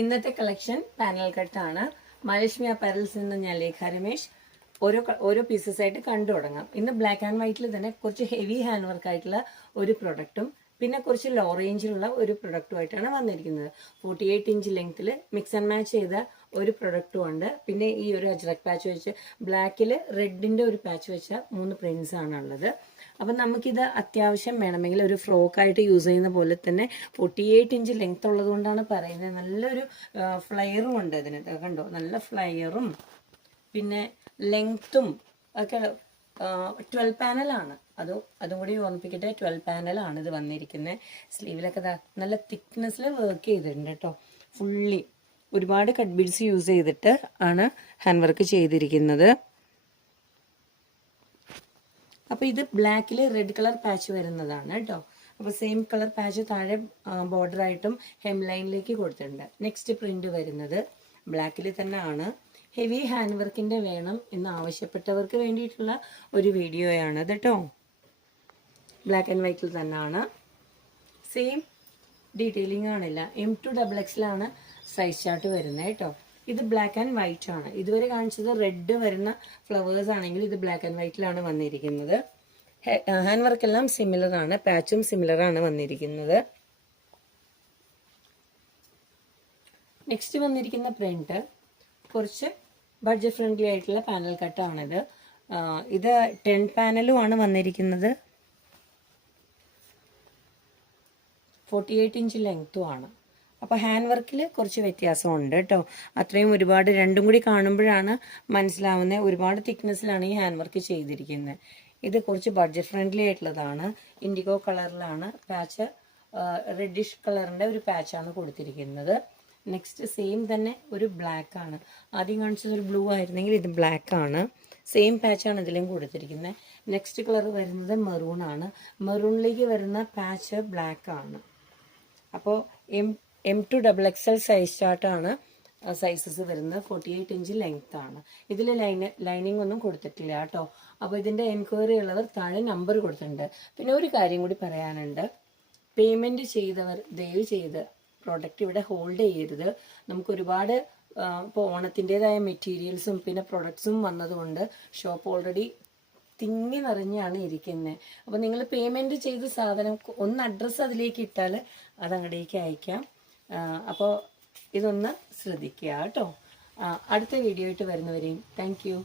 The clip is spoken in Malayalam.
ഇന്നത്തെ കളക്ഷൻ പാനൽ കട്ടാണ്. മഹാലക്ഷ്മി അപ്പാരൽസിൽ നിന്ന് ഞാൻ ലേഖ രമേശ്. ഓരോ പീസസ് ആയിട്ട് കണ്ടു തുടങ്ങാം. ഇന്ന് ബ്ലാക്ക് ആൻഡ് വൈറ്റിൽ തന്നെ കുറച്ച് ഹെവി ഹാൻഡ് വർക്ക് ആയിട്ടുള്ള ഒരു പ്രൊഡക്റ്റും പിന്നെ കുറച്ച് ലോ റേഞ്ചിലുള്ള ഒരു പ്രൊഡക്റ്റുമായിട്ടാണ് വന്നിരിക്കുന്നത്. 48 ഇഞ്ച് ലെങ്ത്തിൽ മിക്സ് ആൻഡ് മാച്ച് ചെയ്ത ഒരു പ്രൊഡക്റ്റും ഉണ്ട്. പിന്നെ ഈ ഒരു അജ്രക് പാച്ച് വെച്ച് ബ്ലാക്കിൽ റെഡിന്റെ ഒരു പാച്ച് വെച്ച 3 പ്രിന്റ്സ് ആണുള്ളത്. അപ്പം നമുക്കിത് അത്യാവശ്യം വേണമെങ്കിൽ ഒരു ഫ്രോക്കായിട്ട് യൂസ് ചെയ്യുന്ന പോലെ തന്നെ 48 ഇഞ്ച് ലെങ്ത് ഉള്ളത് കൊണ്ടാണ് പറയുന്നത്. നല്ലൊരു ഫ്ലയറും ഉണ്ട് ഇതിന്, കണ്ടോ, നല്ല ഫ്ലയറും പിന്നെ ലെങ്ത്തും ഒക്കെ. 12 പാനലാണ്, അതും കൂടി ഓർമ്മിപ്പിക്കട്ടെ. 12 പാനലാണ് ഇത് വന്നിരിക്കുന്നത്. സ്ലീവിലൊക്കെ നല്ല തിക്നെസ്സിൽ വർക്ക് ചെയ്തിട്ടുണ്ട് കേട്ടോ. ഫുള്ളി ഒരുപാട് കട്ട് ബീഡ്സ് യൂസ് ചെയ്തിട്ട് ആണ് ഹാൻഡ് വർക്ക് ചെയ്തിരിക്കുന്നത്. അപ്പോൾ ഇത് ബ്ലാക്കിൽ റെഡ് കളർ പാച്ച് വരുന്നതാണ് കേട്ടോ. അപ്പോൾ സെയിം കളർ പാച്ച് താഴെ ബോർഡറായിട്ടും ഹെം ലൈനിലേക്ക് കൊടുത്തിട്ടുണ്ട്. നെക്സ്റ്റ് പ്രിന്റ് വരുന്നത് ബ്ലാക്കിൽ തന്നെ ആണ്. ഹെവി ഹാൻഡ് വർക്കിന്റെ വേണം എന്ന് ആവശ്യപ്പെട്ടവർക്ക് വേണ്ടിയിട്ടുള്ള ഒരു വീഡിയോയാണ് കേട്ടോ. ബ്ലാക്ക് ആൻഡ് വൈറ്റിൽ തന്നെയാണ്. സെയിം ഡീറ്റെയിലിംഗ് ആണില്ല. M2XX സൈസ് ചാർട്ട് വരുന്നത് കേട്ടോ. ഇത് ബ്ലാക്ക് ആൻഡ് വൈറ്റ് ആണ്. ഇതുവരെ കാണിച്ചത് റെഡ് വരുന്ന ഫ്ലവേഴ്സ് ആണെങ്കിൽ ഇത് ബ്ലാക്ക് ആൻഡ് വൈറ്റിലാണ് വന്നിരിക്കുന്നത്. ഹാൻഡ് വർക്ക് എല്ലാം സിമിലർ ആണ്, പാച്ചും സിമിലർ ആണ് വന്നിരിക്കുന്നത്. നെക്സ്റ്റ് വന്നിരിക്കുന്ന പ്രിന്റ് കുറച്ച് ബഡ്ജറ്റ് ഫ്രണ്ട്ലി ആയിട്ടുള്ള പാനൽ കട്ടാണിത്. ഇത് 10 പാനലും ആണ് വന്നിരിക്കുന്നത്. 48 ഇഞ്ച് ലെങ്ത്തും ആണ്. അപ്പോൾ ഹാൻഡ് വർക്കിൽ കുറച്ച് വ്യത്യാസമുണ്ട് കേട്ടോ. അത്രയും ഒരുപാട് രണ്ടും കൂടി കാണുമ്പോഴാണ് മനസ്സിലാവുന്നത്. ഒരുപാട് തിക്നെസ്സിലാണ് ഈ ഹാൻഡ് വർക്ക് ചെയ്തിരിക്കുന്നത്. ഇത് കുറച്ച് ബഡ്ജറ്റ് ഫ്രണ്ട്ലി ആയിട്ടുള്ളതാണ്. ഇൻഡിഗോ കളറിലാണ് പാച്ച്, റെഡിഷ് കളറിൻ്റെ ഒരു പാച്ചാണ് കൊടുത്തിരിക്കുന്നത്. നെക്സ്റ്റ് സെയിം തന്നെ ഒരു ബ്ലാക്ക് ആണ്. ആദ്യം കാണിച്ചത് ഒരു ബ്ലൂ ആയിരുന്നെങ്കിൽ ഇത് ബ്ലാക്ക് ആണ്. സെയിം പാച്ചാണ് ഇതിലും കൊടുത്തിരിക്കുന്നത്. നെക്സ്റ്റ് കളർ വരുന്നത് മെറൂൺ ആണ്. മെറൂണിലേക്ക് വരുന്ന പാച്ച് ബ്ലാക്ക് ആണ്. അപ്പോൾ M2XX സൈസ് ചാർട്ടാണ് സൈസസ് വരുന്നത്. 48 ഇഞ്ച് ലെങ്ത് ആണ്. ഇതിൽ ലൈനിങ് ഒന്നും കൊടുത്തിട്ടില്ല കേട്ടോ. അപ്പോൾ ഇതിൻ്റെ എൻക്വയറി ഉള്ളവർ താഴെ നമ്പർ കൊടുത്തിട്ടുണ്ട്. പിന്നെ ഒരു കാര്യം കൂടി പറയാനുണ്ട്. പേയ്മെൻറ്റ് ചെയ്തവർ ദയവ് ചെയ്ത് പ്രോഡക്റ്റ് ഇവിടെ ഹോൾഡ് ചെയ്യരുത്. നമുക്ക് ഒരുപാട് ഇപ്പോൾ ഓണത്തിൻ്റെതായ മെറ്റീരിയൽസും പിന്നെ പ്രൊഡക്ട്സും വന്നതുകൊണ്ട് ഷോപ്പ് ഓൾറെഡി തിങ്ങി നിറഞ്ഞാണ് ഇരിക്കുന്നത്. അപ്പോൾ നിങ്ങൾ പേയ്മെൻറ്റ് ചെയ്ത സാധനം ഒന്ന് അഡ്രസ്സ് അതിലേക്ക് ഇട്ടാൽ അത് അങ്ങടേക്ക് അയക്കാം. അപ്പോൾ ഇതൊന്ന് ശ്രദ്ധിക്കുക കേട്ടോ. അടുത്ത വീഡിയോ ആയിട്ട് വരുന്നവരെയും താങ്ക് യു.